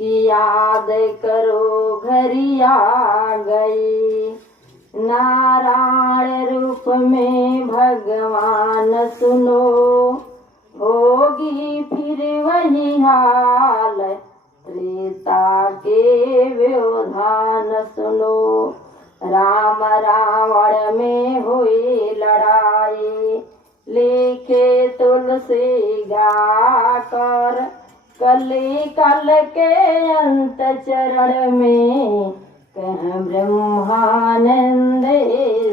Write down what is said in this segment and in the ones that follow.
कि याद करो घड़ी आ गई। नारायण रूप में भगवान सुनो, होगी फिर वही हाल, त्रेता के व्यवधान सुनो। राम रावण में हुई लड़ाई, लिखे तुलसी गाकर, कली कल के अंत चरण में, कह ब्रह्मानंद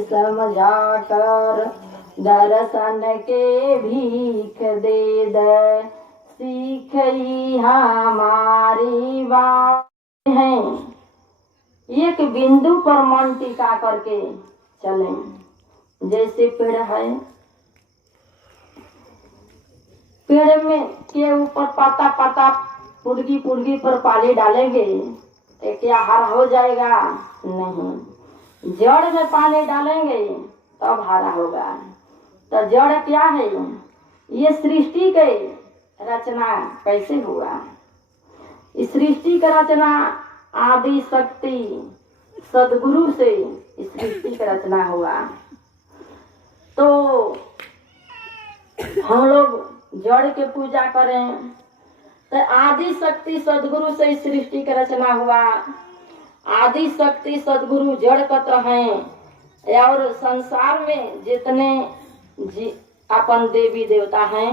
समझाकर। दर्शन के भीख दे दे, सीखई हमारी बात है। एक बिंदु पर मन टिका करके चलें। जैसे पेड़ है, पेड़ में के ऊपर पाता पाता पुर्गी पुर्गी पर पानी डालेंगे तो क्या हरा हो जाएगा? नहीं। जड़ में पानी डालेंगे तब हरा होगा। तो जड़ क्या है? ये सृष्टि के रचना कैसे हुआ? इस सृष्टि का रचना आदि शक्ति सदगुरु से इस सृष्टि का रचना हुआ। तो हम लोग जड़ के पूजा करें तो आदि शक्ति सदगुरु से इस सृष्टि का रचना हुआ। आदि शक्ति सदगुरु जड़ तत्व हैं और संसार में जितने अपन देवी देवता हैं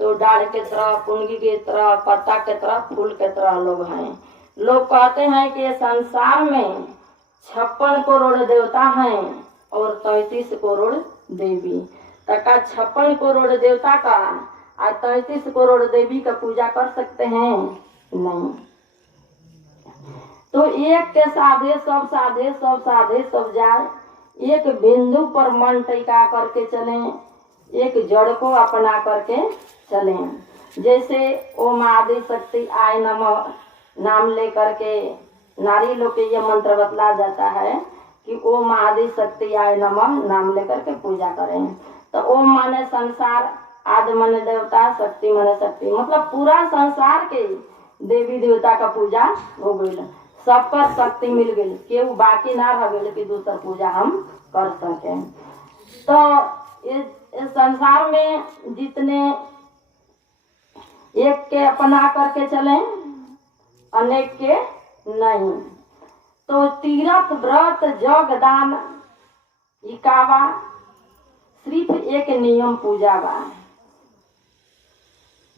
तो डाल के तरह, पुंगी के तरह, पत्ता के तरह, फूल के तरह लोग हैं। लोग कहते हैं कि संसार में 56 करोड़ देवता हैं और 33 करोड़ देवी। तका 56 करोड़ देवता का और 33 करोड़ देवी का पूजा कर सकते हैं? नहीं। तो एक के साधे सब साधे, सब साधे सब जाए। एक बिंदु पर मन टिका करके चलें, एक जड़ को अपना करके चलें। जैसे ओम आदि शक्ति आय नमः नाम लेकर के नारी लोग के ये मंत्र बतला जाता है कि ओम आदि शक्ति आय नमः नाम लेकर के पूजा करें। तो ओम माने संसार, आदि माने देवता, शक्ति माने शक्ति, मतलब पूरा संसार के देवी देवता का पूजा हो गई। सब पर शक्ति मिल गई, केहू बाकी ना रह गई कि दूसरा पूजा हम कर सकें। तो इस संसार में जितने एक के अपना करके चलें, अनेक के नहीं। तो तीर्थ व्रत जग दान इकावा सिर्फ एक नियम पूजा बा।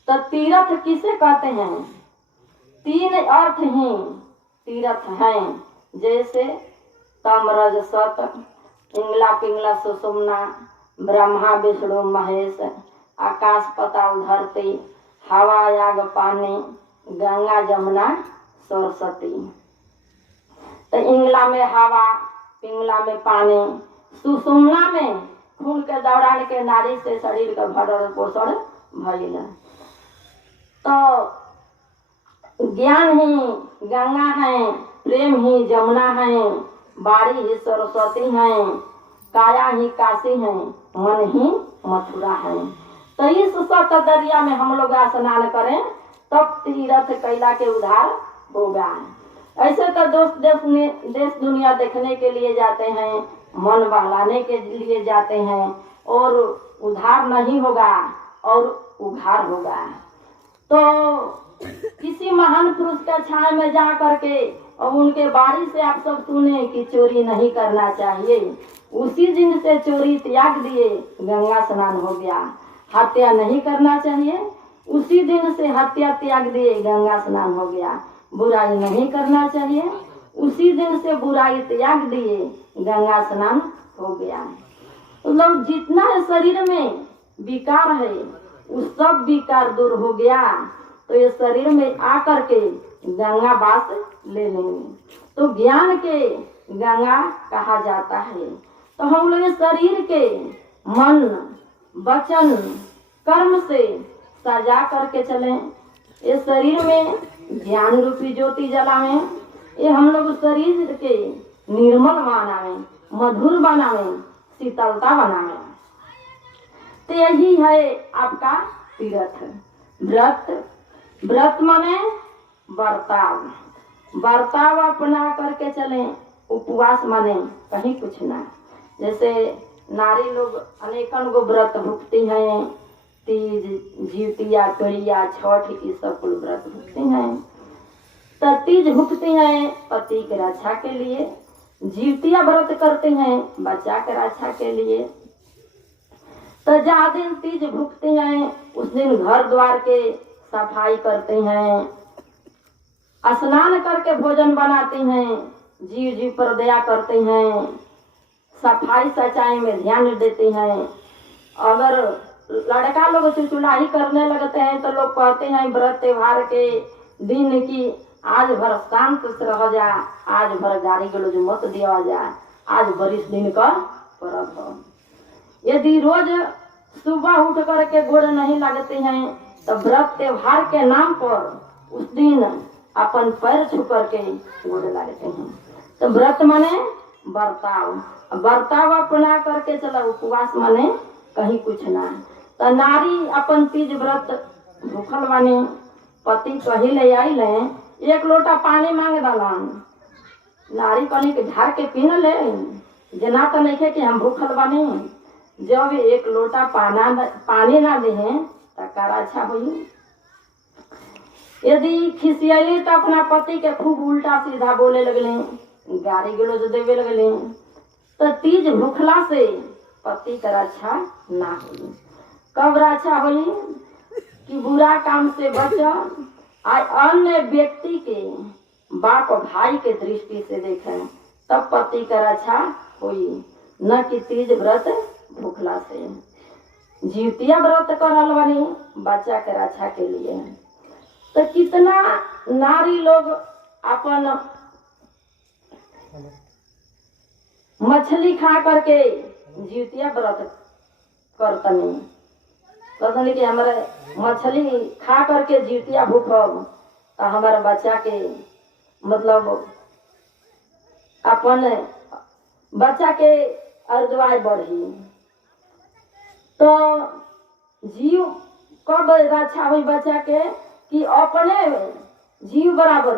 तो तीर्थ किसे कहते हैं? 3 अर्थ ही तीर्थ हैं। जैसे तम रज सत, इंगला पिंगला सुषुम्ना, ब्रह्मा विष्णु महेश, आकाश पाताल धरती, हवा आग पानी, गंगा जमुना सरस्वती। तो इंगला में हवा, पिंगला में पानी, सुषुम्ना में खून के दौरान के नारी से शरीर का भरण पोषण भइल। तो ज्ञान ही गंगा है, प्रेम ही जमुना है, बाड़ी ही सरस्वती है, काया ही काशी है, मन ही मथुरा है। तो इस सत दरिया में हम लोग स्नान करें तब तीर्थ कैला के उद्धार होगा। ऐसे तो देश दुनिया देखने के लिए जाते हैं, मन बहलाने के लिए जाते हैं और उद्धार नहीं होगा और उघार होगा। तो किसी महान पुरुष का छाया में जा करके और उनके बाणी से आप सब सुने कि चोरी नहीं करना चाहिए, उसी दिन से चोरी त्याग दिए, गंगा स्नान हो गया। हत्या नहीं करना चाहिए, उसी दिन से हत्या त्याग दिए, गंगा स्नान हो गया। बुराई नहीं करना चाहिए, उसी दिन से बुराई त्याग दिए, गंगा स्नान हो गया। मतलब जितना है शरीर में विकार है उस सब विकार दूर हो गया। तो ये शरीर में आकर के गंगा वास ले लेंगे। तो ज्ञान के गंगा कहा जाता है। तो हम लोग शरीर के मन वचन कर्म से सजा करके चलें। ये शरीर में ज्ञान रूपी ज्योति जलावें। ये हम लोग शरीर के निर्मल बनावें, मधुर बनावें, शीतलता बनावें। तो यही है आपका तीर्थ। व्रत, व्रत माने बर्ताव अपना करके चले। उपवास माने कहीं कुछ ना। जैसे नारी लोग अनेकन गो व्रत भुगती हैं, तीज, जीवतिया, कड़िया, छठ, ये सब कुल व्रत भुगती हैं। तो तीज भुगती हैं पति के रक्षा के लिए, जीवतिया व्रत करते हैं बच्चा के रक्षा के लिए। तो जहाँ दिन तीज भुगते हैं उस दिन घर द्वार के सफाई करते हैं, स्नान करके भोजन बनाते हैं, जीव जीव पर दया करते हैं, सफाई सच्चाई में ध्यान देते हैं। अगर लड़का लोग चुचुलाई करने लगते हैं तो लोग कहते हैं व्रत त्योहार के दिन की आज भर शांत से रह जा, आज भर गाड़ी गलौज मत दिया जा, आज बरिस दिन का पर्व हो। यदि रोज सुबह उठ करके गोड़ नहीं लगते हैं तो व्रत त्योहार के नाम पर उस दिन अपन पैर छू करके गोड़ लगते हैं। तो व्रत माने बर्ताव अपना करके चला। उपवास माने कहीं कुछ ना। तो नारी अपन तीज व्रत भूखल बानी, पति कही ले आई ले, एक लोटा पानी मांगे डालन, नारी कहीं के ढार के पीन ले, जना तो नहीं कि हम भूखल बानी। जब एक लोटा पानी ना दे तो कर अच्छा हुई। यदि खिसियली तो अपना पति के खूब उल्टा सीधा बोले लगले, गाली गलौज देवे लगले। तो तीज भूखला से पति का रक्षा ना हुई। कब रक्षा हुई कि बुरा काम से बचा, अन्य व्यक्ति के बाप भाई के दृष्टि से देखे तब पति का रक्षा हुई, न कि तीज व्रत भूखला से। जीवतिया व्रत करल बनी बच्चा के रक्षा के लिए। तो कितना नारी लोग अपन मछली खा करके जीवतिया व्रत करतनी, कहतनी कि हमारे मछली खा करके जीवतिया भूखब तो हमारे बच्चा के मतलब अपन बच्चा के अर्दवाई बढ़ी। तो जीव कब रक्षा हुई बच्चा के कि अपने जीव बराबर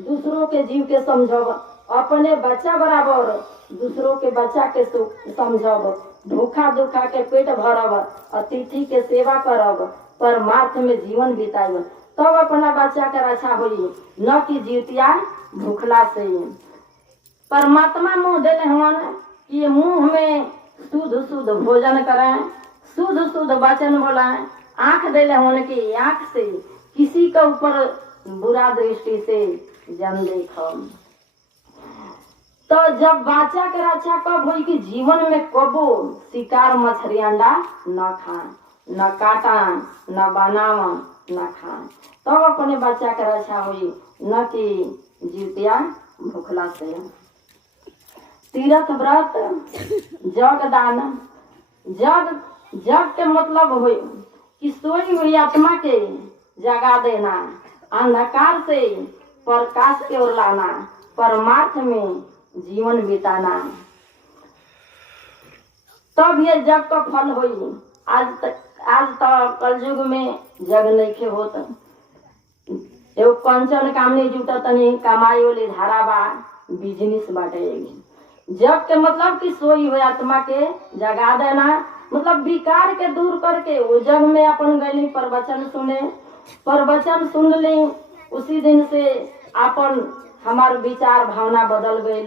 दूसरों के जीव के समझब, अपने बच्चा बराबर दूसरों के बच्चा के समझब, भूखा दुखा के पेट भरब, अतिथि के सेवा करब, परमार्थ में जीवन बिताब, तब अपना बच्चा के रक्षा हुई, न कि जीवतिया भूखला से। परमात्मा मुँह देने हवन कि मुंह में शुद्ध शुद्ध भोजन करें, शुद्ध शुद्ध वचन बोलें, आंख देले होने की आंख से किसी के ऊपर बुरा दृष्टि से जन देखम। तो जब बच्चा के रक्षा कब हुई कि जीवन में कबो शिकार मछली अंडा न खाएं, न काटा, न बनावा, न खाएं, तब अपने बच्चा के रक्षा हुई, न कि जीवतिया भूखला से। तीर्थ व्रत, जग दान। जग के मतलब हुई कि सोई हुई आत्मा के जगा देना, अंधकार से प्रकाश की ओर लाना, परमार्थ में जीवन बिताना, तब ये जग का फल हुई। आज तक कलयुग में जग नहीं खे होत, एगो कंचन काम नहीं जुटा तनी कमाई वाली धारा बा, बिजनेस बाटेगी। जग के मतलब कि सोई हुई आत्मा के जगा देना, मतलब विकार के दूर करके वो जग में अपन गली प्रवचन सुने, प्रवचन सुन ले, उसी दिन से अपन हमार विचार भावना बदल गई,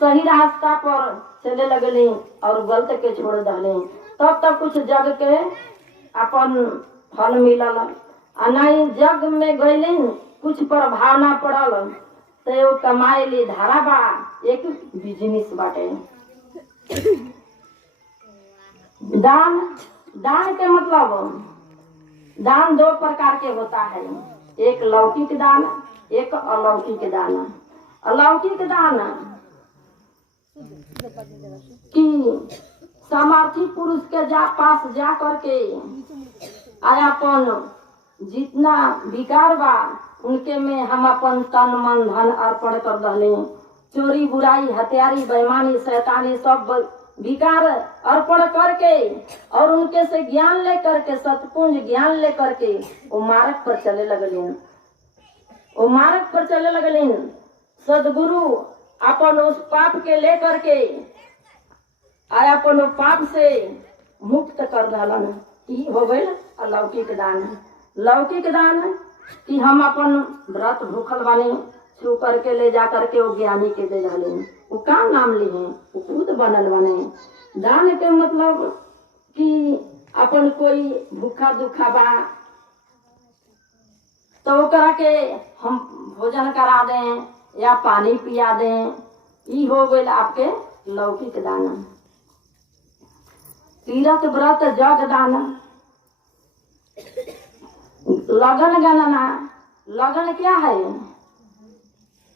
सही रास्ता पर चले लगली और गलत के छोड़ दले, तब तक कुछ जग के अपन फल मिलल। नहीं जग में गईली कुछ पर भावना पड़ल तो कमाए ली धारा बा, एक बिजनेस बाटे। दान के मतलब दान दो प्रकार के होता है, एक लौकिक दान, एक अलौकिक दान। अलौकिक दान कि सामर्थी पुरुष के पास जा करके अपन जितना विकार बा उनके में हम अपन तन मन धन अर्पण कर दहले, चोरी बुराई हत्यारी बेईमानी शैतानी सब विकार अर्पण करके और उनके से ज्ञान ले करके, सतपुंज ज्ञान ले करके वो मार्ग पर चले लगले। वो मार्ग पर चले लगलिन। सदगुरु अपन उस पाप के लेकर के आया, अपन पाप से मुक्त कर डालन। ई हो गई अलौकिक दान। लौकिक दान कि हम अपन व्रत भूखल बानी, छू करके ले जा करके वो ज्ञानी के दे डालें, वो का नाम ली है, वो खुद बनल बने। दान के मतलब कि अपन कोई भूखा दुखा बा तो ओकरा के हम भोजन करा दें या पानी पिया दें, ई हो गई आपके लौकिक दान। तीरथ व्रत जग दान। लगन गणना। लगन क्या है?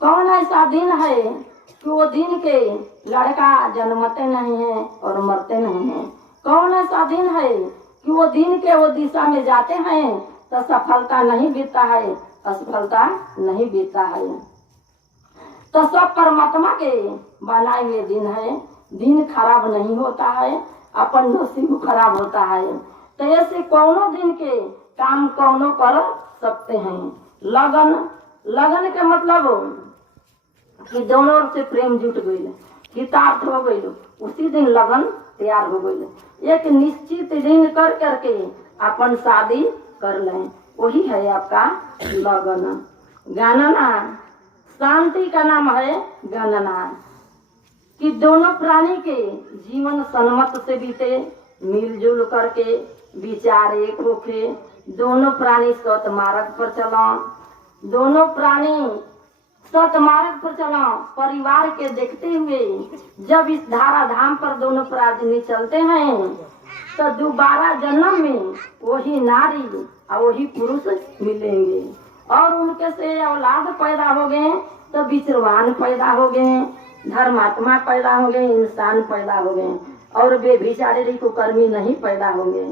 कौन ऐसा दिन है कि वो दिन के लड़का जन्मते नहीं है और मरते नहीं है? कौन ऐसा दिन है कि वो दिन के वो दिशा में जाते हैं तो सफलता नहीं बीतता है, असफलता नहीं बीतता है? तो सब परमात्मा के बनाए हुए दिन है। दिन खराब नहीं होता है, अपन नसीब खराब होता है। तो ऐसे कौनो दिन के काम कौनो कर सकते हैं। लगन। लगन के मतलब कि दोनों ओर से प्रेम जुट गई, हितार्थ हो गई, उसी दिन लगन तैयार हो गई। एक निश्चित दिन कर करके अपन शादी कर लें, वही है आपका लगन। गणना। शांति का नाम है गणना कि दोनों प्राणी के जीवन सन्मत से बीते, मिलजुल करके विचार एक होके, दोनों प्राणी सत मार्ग पर चला, दोनों प्राणी सत मार्ग पर चला। परिवार के देखते हुए जब इस धारा धाम पर दोनों प्राणी चलते हैं तो दोबारा जन्म में वही नारी और वही पुरुष मिलेंगे और उनके से औलाद पैदा हो गए तो विचरवान पैदा हो गए, धर्मात्मा पैदा हो गए, इंसान पैदा हो गए और वे बेचारे कुकर्मी नहीं पैदा होंगे।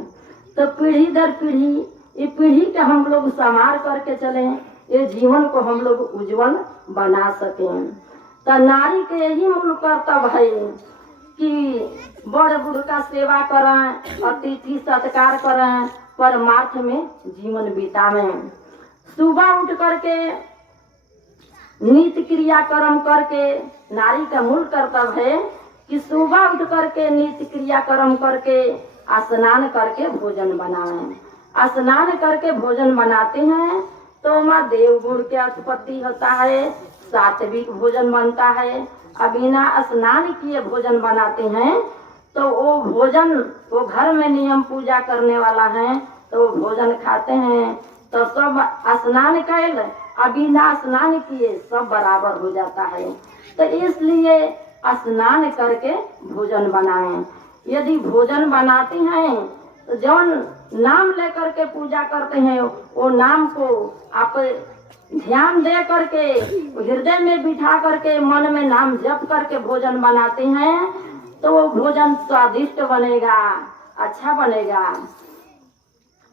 तो पीढ़ी दर पीढ़ी ये पीढ़ी के हम लोग संवार करके चले, ये जीवन को हम लोग उज्जवल बना सकें। तो नारी के यही मूल कर्तव्य है कि बड़ बूढ़ का सेवा करें, अतिथि सत्कार करें, परमार्थ में जीवन बितावें। सुबह उठ करके नित्य क्रिया कर्म करके, नारी का मूल कर्तव्य है कि सुबह उठ करके नित्य क्रिया कर्म करके स्नान करके भोजन बनाएं। स्नान करके भोजन बनाते हैं तो माँ देव गुण के उत्पत्ति होता है, सात्विक भोजन बनता है। अब बिना स्नान किए भोजन बनाते हैं तो वो भोजन, वो घर में नियम पूजा करने वाला है तो वो भोजन खाते हैं तो सब स्नान कैल, अब बिना स्नान किए सब बराबर हो जाता है। तो इसलिए स्नान करके भोजन बनाएं। यदि भोजन बनाते हैं तो जौन नाम लेकर के पूजा करते हैं वो नाम को आप ध्यान दे करके हृदय में बिठा करके मन में नाम जप करके भोजन बनाते हैं तो वो भोजन स्वादिष्ट बनेगा, अच्छा बनेगा।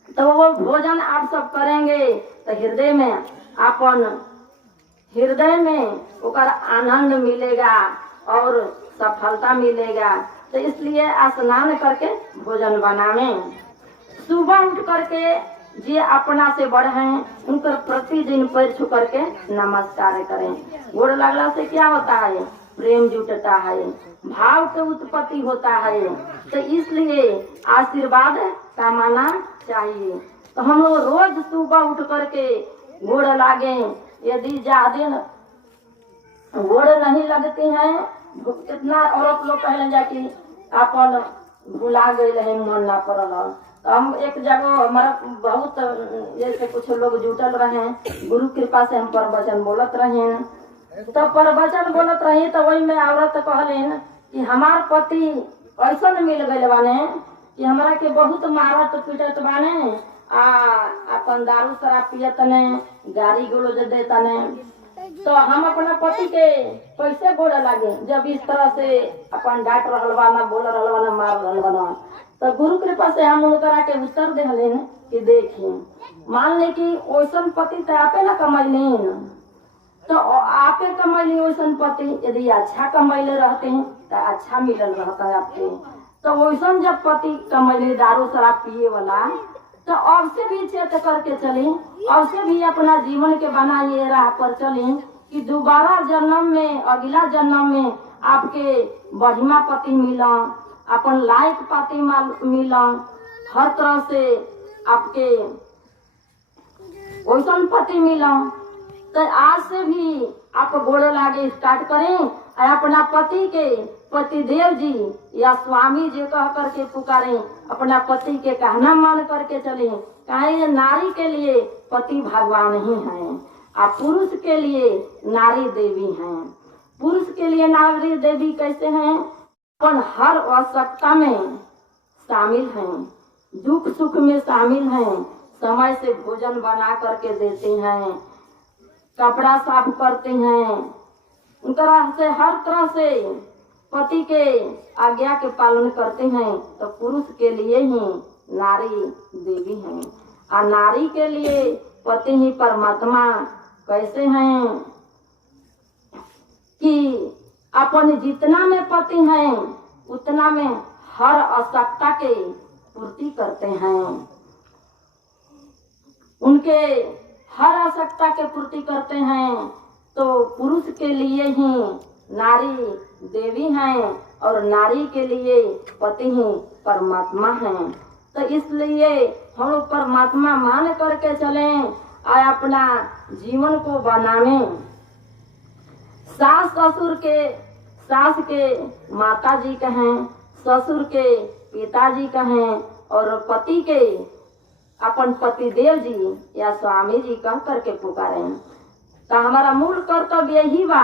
तो वो भोजन आप सब करेंगे तो हृदय में अपन हृदय में ओकर आनंद मिलेगा और सफलता मिलेगा। तो इसलिए स्नान करके भोजन बनावें। सुबह उठ करके जे अपना से बड़ हैं उनकर प्रतिदिन पैर छू करके नमस्कार करें। गोड़ लगला से क्या होता है? प्रेम जुटता है, भाव के उत्पत्ति होता है। तो इसलिए आशीर्वाद का माना चाहिए। तो हम लोग रोज सुबह उठ करके गोड़ लागे। यदि ज्यादा गोड़ नहीं लगते हैं, कितना औरत लोग कहले जा कि अपन भुला गए रहे, मन ना पड़ल। तो हम एक जगह हमारा बहुत जैसे कुछ लोग जुटल रहे, गुरु कृपा से हम प्रवचन बोलत रहे। तो प्रवचन बोलत रही तो वही में औरत कहलिन कि हमार पति ऐसा मिल गए बाने कि हमरा के बहुत मारत पीटत बाने, अपन दारू शराब पियत ने, गाड़ी गुलोज देता ने। तो हम अपना पति के कैसे गोड़ लागे जब इस तरह से अपन डांट रहल बाना, बोल रहल बाना, मार रहल बाना। तो गुरु कृपा से हम उनकरा के उत्तर देहलिन कि देखिए, मान ले कि ओइसन पति तो आपे ना कमैलिन, तो आपे कमैली ओइसन पति। यदि अच्छा कमैले रहते हैं तो अच्छा मिलल रहता है आपके। तो ओइसन जब पति कमैली दारू शराब पिए वाला तो अब से भी चेत करके चली, अब से भी अपना जीवन के बनाइए राह पर चली कि दोबारा जन्म में, अगला जन्म में आपके बढ़िया पति मिला, अपन लायक पति मिला, हर तरह से आपके वैसन पति मिला। तो आज से भी आप गोड़े लागे स्टार्ट करें और अपना पति के पतिदेव जी या स्वामी जी कह करके पुकारें, अपना पति के कहना मान करके चलें। कहे नारी के लिए पति भगवान ही हैं और पुरुष के लिए नारी देवी हैं। पुरुष के लिए नारी देवी कैसे हैं? अपन हर आवश्यकता में शामिल हैं, दुख सुख में शामिल हैं, समय से भोजन बना करके देते हैं, कपड़ा साफ करते हैं, उनका से हर तरह से पति के आज्ञा के पालन करते हैं। तो पुरुष के लिए ही नारी देवी हैं और नारी के लिए पति ही परमात्मा। कैसे हैं कि अपन जितना में पति हैं उतना में हर आवश्यकता के पूर्ति करते हैं, उनके हर आवश्यकता के पूर्ति करते हैं। तो पुरुष के लिए ही नारी देवी हैं और नारी के लिए पति ही परमात्मा हैं। तो इसलिए हम लोग परमात्मा मान करके चलें और अपना जीवन को बनाने। सास के माता जी कहें, ससुर के पिताजी कहें और पति के अपन पतिदेव जी या स्वामी जी कह करके पुकारें। तो हमारा मूल कर्तव्य यही बा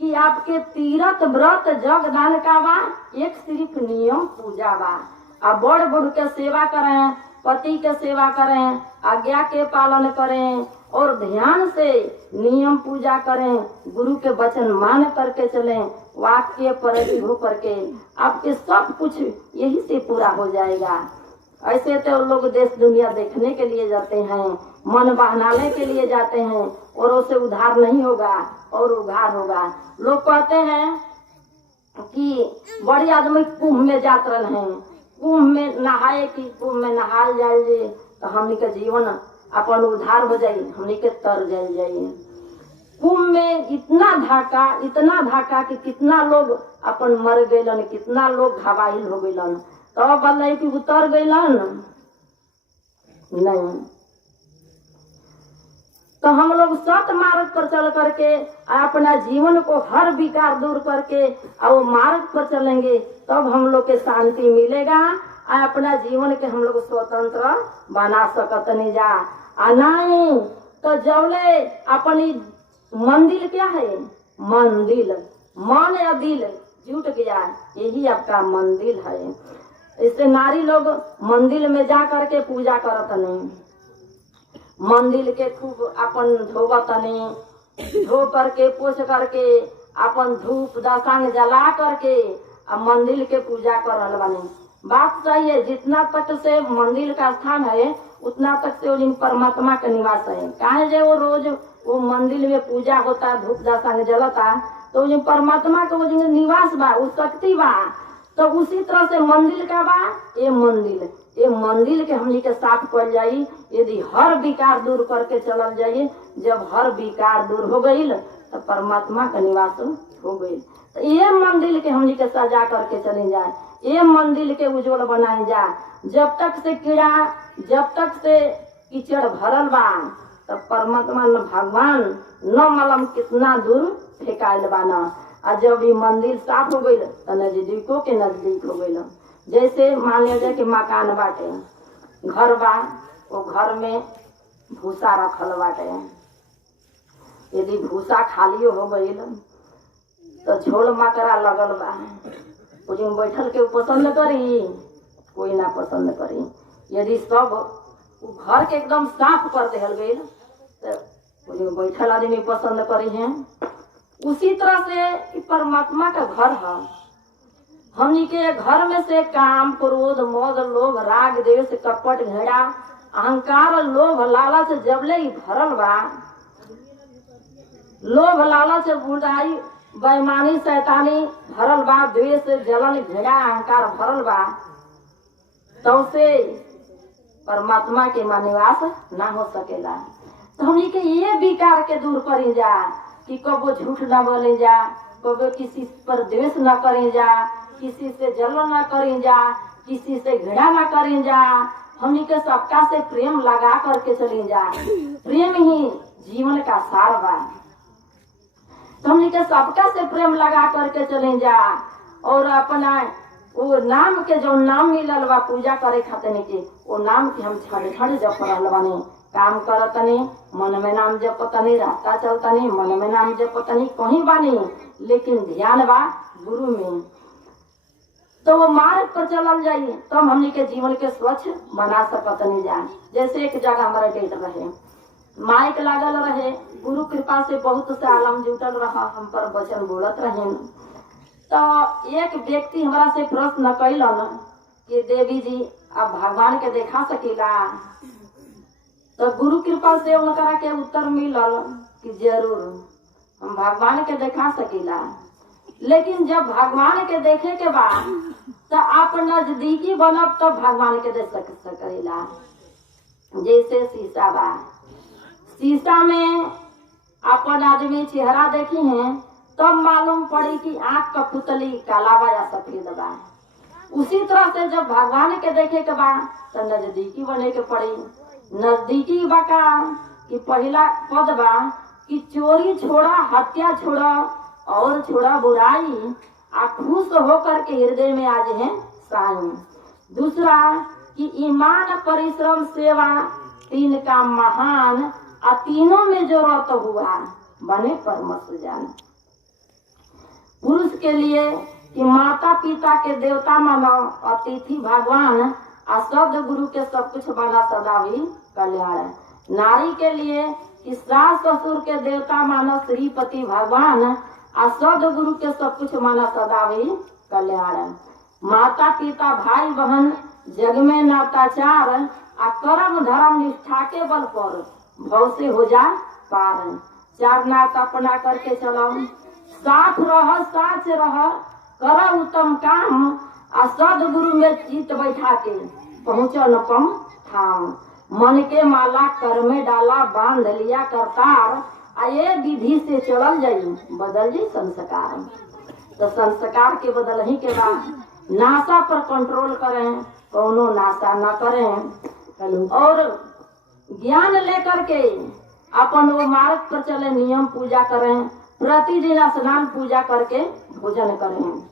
कि आपके तीरथ व्रत जग दान का बा, एक सिर्फ नियम पूजा बा। अब बड़ बूढ़ के सेवा करें, पति के सेवा करें, आज्ञा के पालन करें और ध्यान से नियम पूजा करें, गुरु के वचन मान करके चलें, वाक्य पर हो करके आपके सब कुछ यही से पूरा हो जाएगा। ऐसे तो लोग देश दुनिया देखने के लिए जाते हैं, मन बहलाने के लिए जाते हैं और उससे उद्धार नहीं होगा और उद्धार होगा। लोग कहते हैं कि बड़ी आदमी कुंभ में जात रहे हैं, कुंभ में नहाए कि कुंभ में नहाल जाए तो हमनी के जीवन अपन उद्धार हो जाये, हमनी के तर जाये। कुंभ में इतना धाका कि कितना लोग अपन मर गए, कितना लोग घायल हो गए। तो बोल कि उतर गईलन नहीं। तो हम लोग सत मार्ग पर चल करके अपना जीवन को हर विकार दूर करके और मार्ग पर चलेंगे, तब हम लोग के शांति मिलेगा और अपना जीवन के हम लोग स्वतंत्र बना सकत नहीं जा। नहीं तो जबले अपनी मंदिर क्या है? मंदिर, मन या दिल जुट गया, यही आपका मंदिर है। इससे नारी लोग मंदिर में जा करके पूजा करत नहीं, मंदिर के खूब अपन धोवत नहीं, धो करके पोछ करके अपन धूप दसांग जला करके अब मंदिर के पूजा कर रहा बनी। बात सही है, जितना तक से मंदिर का स्थान है उतना तक से वो परमात्मा का निवास है। काहे जे वो रोज वो मंदिर में पूजा होता, धूप दसांग जलता, तो जो परमात्मा का वो जो निवास बा, वो शक्ति बा। तो उसी तरह से मंदिर का बा ये मंदिर के हमनी के साथ पड़ जाई। यदि हर विकार दूर करके चलल जाइए, जब हर विकार दूर हो गई तो परमात्मा का निवास हो गई। तो ये मंदिर के हमनी के सजा करके चले जाए, ये मंदिर के उज्जवल बनाए जा। जब तक से कीड़ा, जब तक से कीचड़ भरल बा, तब परमात्मा न भगवान न मालूम कितना दूर फेंकायल बाना। और जब ये मंदिर साफ हो गई तो नजदीकों के नजदीक हो गई। जैसे मान लीजिए कि मकान बाटे, घर बा, वो घर में भूसा रखल बाटे। यदि भूसा खाली हो गई तो झोल मकरा लगल बा, उसमें बैठल के पसंद करी, कोई ना पसंद करी। यदि सब घर के एकदम साफ कर दिहल गई तो उसमें बैठल आदमी पसंद करी हैं। उसी तरह से परमात्मा का घर है। हमनी के घर में से काम, क्रोध, मोह, लोभ, राग, द्वेष, कपट, घृणा, अहंकार, लोभ, लालच जबले ही भरल बा, लोभ, लालच, बुराई, बेईमानी, शैतानी भरल बा, द्वेष, जलन, घृणा, अहंकार भरल बा, तो से परमात्मा के में निवास ना हो सकेला। तो हमनी के ये विकार के दूर करी जा कि कबो झूठ न बोले जा, कबो किसी पर द्वेष न करी जा, किसी से जलन न करी जा, किसी से घृणा न करी जा। हमनी के सबका से प्रेम लगा करके चली जा। प्रेम ही जीवन का सार बा। तो हमनी के सबका से प्रेम लगा करके चले जा और अपना वो नाम के जो नाम मिलल बा पूजा करे खातिर के, वो नाम के हम छड़ छड़ जप रहल बानी। काम करतनी मन में नाम जपतनी, रास्ता चलतनी मन में नाम जपतनी, कहीं बानी लेकिन ध्यान बा गुरु में। तो वो मार्ग पर चलल जाई तो हमनी के जीवन के स्वच्छ बना सकतनी जा। जैसे एक जगह हमारा डेट रहे, माइक लागल रहे, गुरु कृपा से बहुत से आलम जुटल रहा, हम पर वचन बोलत रहे। तो एक व्यक्ति हमारा से प्रश्न कैलन कि देवी जी आप भगवान के देखा सकीला? तो गुरु कृपा से उनकरा के उत्तर मिलल कि जरूर हम भगवान के देखा सकीला, लेकिन जब भगवान के देखे के बाद तो आप नजदीकी बनब तो भगवान के देख सकेला। जैसे शीशा बा, शीशा में अपन आदमी चेहरा देखी है तब मालूम पड़ी कि आँख का पुतली काला बा या सफेद बा। उसी तरह से जब भगवान के देखे के बा तो नजदीकी बने के पड़ी। नजदीकी बा का कि पहला पद बा कि चोरी छोड़ा, हत्या छोड़ा और छोड़ा बुराई, आ खुश होकर के हृदय में आज है साईं। दूसरा कि ईमान, परिश्रम, सेवा, तीन का महान, आ तीनों में जो रत हुआ बने परम सुजान। पुरुष के लिए कि माता पिता के देवता मानो, अतिथि भगवान, आ सदगुरु के सब कुछ बना सदा ही कल्याण। नारी के लिए कि सास ससुर के देवता मानो, श्रीपति भगवान, आ सदगुरु के सब कुछ माना सदा ही कल्याण। माता पिता भाई बहन जग में नाताचार, आ कर्म धर्म निष्ठा के बल पर भव से हो जा पार। चार नात अपना करके चलो, साथ रह साच रह, कर उत्तम काम, आ सदगुरु में चित बैठा के पहुँचो न पम थाम। मन के माला कर में डाला, बांध लिया करतार, आ ये विधि से चलल जाई बदल जाई संस्कार। तो संस्कार के बदल ही के बाद नाशा पर कंट्रोल करें, कौनो नाशा न करें और ज्ञान लेकर के अपन वो मार्ग पर चले, नियम पूजा करें, प्रतिदिन स्नान पूजा करके भोजन करें।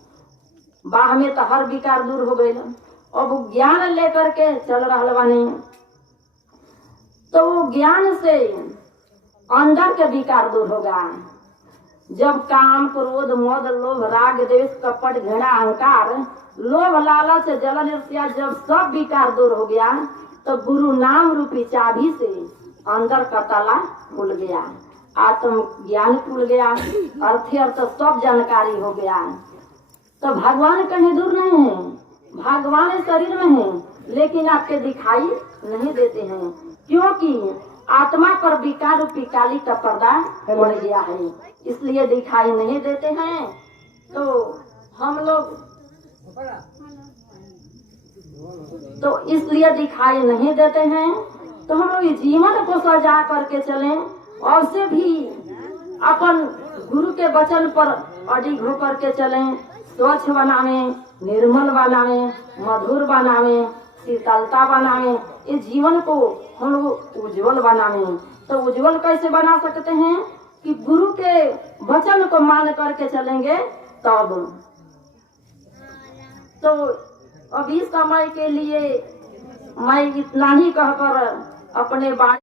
बाह में तो हर विकार दूर हो गई। अब ज्ञान लेकर के चल रहा बानी तो वो ज्ञान से अंदर के विकार दूर होगा। जब काम, क्रोध, मद, लोभ, राग, द्वेष, कपट, घृणा, अहंकार, लोभ, लालच, जलन, ईर्ष्या, जब सब विकार दूर हो गया तो गुरु नाम रूपी चाबी से अंदर का ताला खुल गया, आत्म ज्ञान खुल गया, अर्थ सब जानकारी हो गया। तो भगवान कहीं दूर नहीं है, भगवान शरीर में है, लेकिन आपके दिखाई नहीं देते हैं क्योंकि आत्मा पर विकार रूपी काली का पर्दा पड़ गया है, इसलिए दिखाई नहीं देते हैं। तो हम लोग तो इसलिए दिखाई नहीं देते हैं। तो हम लोग जीवन को सजा करके चलें और से भी अपन गुरु के वचन पर अडिग होकर के चलें। स्वच्छ बनावे, निर्मल बनावे, मधुर बनावे, शीतलता बनावे, इस जीवन को हम लोग उज्जवल बनावे। तो उज्जवल कैसे बना सकते हैं कि गुरु के वचन को मान करके चलेंगे तब। तो अभी समय के लिए मैं इतना ही कहकर अपने बात